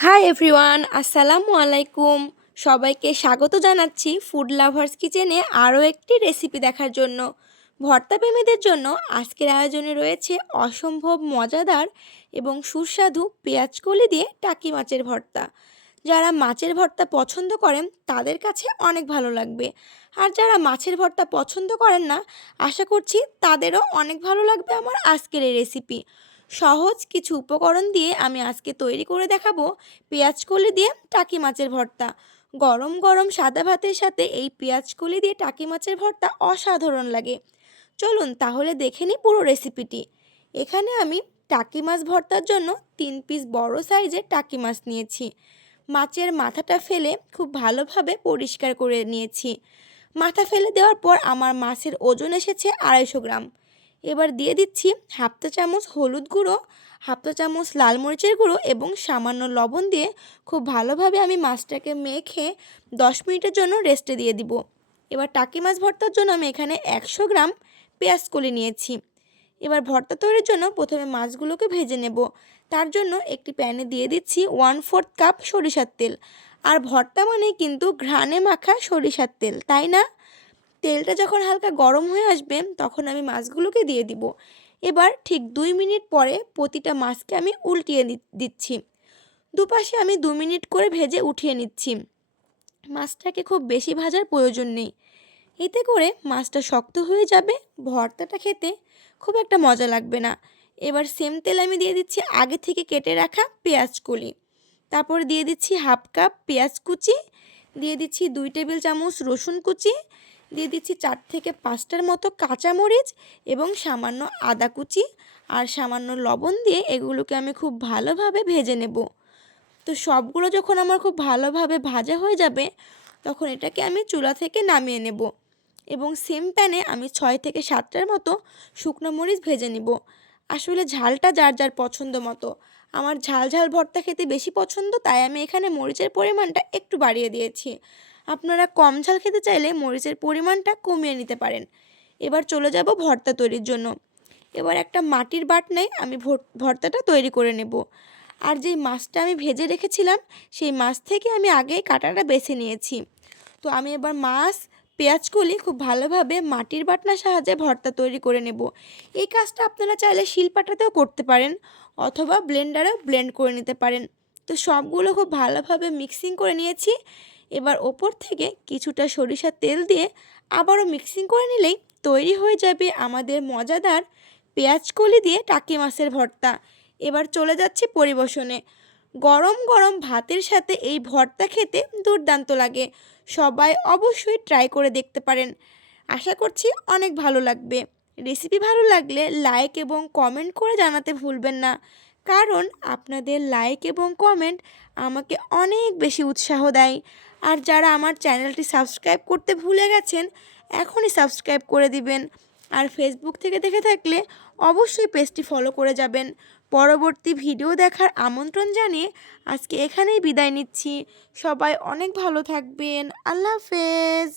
Hi everyone, আসসালামু আলাইকুম। সবাইকে স্বাগত জানাচ্ছি ফুড লাভার্স কিচেনে আরও একটি রেসিপি দেখার জন্য। ভর্তা প্রেমীদের জন্য আজকের আয়োজনে রয়েছে অসম্ভব মজাদার এবং সুস্বাদু পেঁয়াজকলি দিয়ে টাকি মাছের ভর্তা। যারা মাছের ভর্তা পছন্দ করেন তাদের কাছে অনেক ভালো লাগবে, আর যারা মাছের ভর্তা পছন্দ করেন না, আশা করছি তাদেরও অনেক ভালো লাগবে আমার আজকের এই রেসিপি। সহজ কিছু উপকরণ দিয়ে আমি আজকে তৈরি করে দেখাবো পেঁয়াজকলি দিয়ে টাকি মাছের ভর্তা। গরম গরম সাদা ভাতের সাথে এই পেঁয়াজকলি দিয়ে টাকি মাছের ভর্তা অসাধারণ লাগে। চলুন তাহলে দেখে নিই পুরো রেসিপিটি। এখানে আমি টাকি মাছ ভর্তার জন্য 3 পিস বড় সাইজের টাকি মাছ নিয়েছি। মাছের মাথাটা ফেলে খুব ভালোভাবে পরিষ্কার করে নিয়েছি। মাথা ফেলে দেওয়ার পর আমার মাছের ওজন এসেছে 250 গ্রাম। এবার দিয়ে দিচ্ছি হাফ চা চামচ হলুদ গুঁড়ো, হাফ চা চামচ লাল মরিচের গুঁড়ো এবং সামান্য লবণ দিয়ে খুব ভালোভাবে আমি মাছটাকে মেখে 10 মিনিটের জন্য রেস্টে দিয়ে দিব। এবার টাকি মাছ ভর্তার জন্য আমি এখানে 100 গ্রাম পেঁয়াজকলি নিয়েছি। এবার ভর্তা তৈরির জন্য প্রথমে মাছগুলোকে ভেজে নেব। তার জন্য একটি প্যানে দিয়ে দিচ্ছি 1/4 কাপ সরিষার তেল। আর ভর্তা মানে কিন্তু ঘ্রাণে মাখা সরিষার তেল, তাই না? তেলটা যখন হালকা গরম হয়ে আসবে তখন আমি মাছগুলোকে দিয়ে দিব। এবার ঠিক 2 মিনিট পরে প্রতিটা মাছকে আমি উল্টিয়ে দিচ্ছি। দুপাশে আমি 2 মিনিট করে ভেজে উঠিয়ে নিচ্ছি। মাছটাকে খুব বেশি ভাজার প্রয়োজন নেই, এতে করে মাছটা শক্ত হয়ে যাবে, ভর্তাটা খেতে খুব একটা মজা লাগবে না। এবার সেম তেল আমি দিয়ে দিচ্ছি আগে থেকে কেটে রাখা পেঁয়াজ কলি। তারপর দিয়ে দিচ্ছি হাফ কাপ পেঁয়াজ কুচি, দিয়ে দিচ্ছি 2 টেবিল চামচ রসুন কুচি, দিয়ে দিচ্ছি 4 থেকে 5টার মতো কাঁচামরিচ এবং সামান্য আদা কুচি আর সামান্য লবণ দিয়ে এগুলোকে আমি খুব ভালোভাবে ভেজে নেব। তো সবগুলো যখন আমার খুব ভালোভাবে ভাজা হয়ে যাবে তখন এটাকে আমি চুলা থেকে নামিয়ে নেব এবং সেম প্যানে আমি 6 থেকে 7টার মতো শুকনো মরিচ ভেজে নিব। আসলে ঝালটা যার যার পছন্দ মতো। আমার ঝাল ঝাল ভর্তা খেতে বেশি পছন্দ, তাই আমি এখানে মরিচের পরিমাণটা একটু বাড়িয়ে দিয়েছি। আপনারা কম ঝাল খেতে চাইলে মরিচের পরিমাণটা কমিয়ে নিতে পারেন। এবার চলে যাব ভর্তা তৈরির জন্য। এবার একটা মাটির বাটনায় আমি ভর্তাটা তৈরি করে নেব। আর যেই মাছটা আমি ভেজে রেখেছিলাম সেই মাছ থেকে আমি আগেই কাঁটাটা বেছে নিয়েছি। তো আমি এবার মাছ পেঁয়াজকলি খুব ভালোভাবে মাটির বাটনার সাহায্যে ভর্তা তৈরি করে নেব। এই কাজটা আপনারা চাইলে শিলপাটাতেও করতে পারেন অথবা ব্লেন্ডারেও ব্লেন্ড করে নিতে পারেন। তো সবগুলো খুব ভালোভাবে মিক্সিং করে নিয়েছি। এবার ওপর থেকে কিছুটা সরিষার তেল দিয়ে আবারও মিক্সিং করে নিলেই তৈরি হয়ে যাবে আমাদের মজাদার পেঁয়াজকলি দিয়ে টাকি মাছের ভর্তা। এবার চলে যাচ্ছি পরিবেশনে। গরম গরম ভাতের সাথে এই ভর্তা খেতে দুর্দান্ত লাগে। সবাই অবশ্যই ট্রাই করে দেখতে পারেন, আশা করছি অনেক ভালো লাগবে। রেসিপি ভালো লাগলে লাইক এবং কমেন্ট করে জানাতে ভুলবেন না, কারণ আপনাদের লাইক এবং কমেন্ট আমাকে অনেক বেশি উৎসাহ দেয়। আর যারা আমার চ্যানেলটি সাবস্ক্রাইব করতে ভুলে গেছেন, এখনই সাবস্ক্রাইব করে দিবেন। আর ফেসবুক থেকে দেখে থাকলে অবশ্যই পেজটি ফলো করে যাবেন। পরবর্তী ভিডিও দেখার আমন্ত্রণ জানিয়ে আজকে এখানেই বিদায় নিচ্ছি। সবাই অনেক ভালো থাকবেন। আল্লাহ হাফেজ।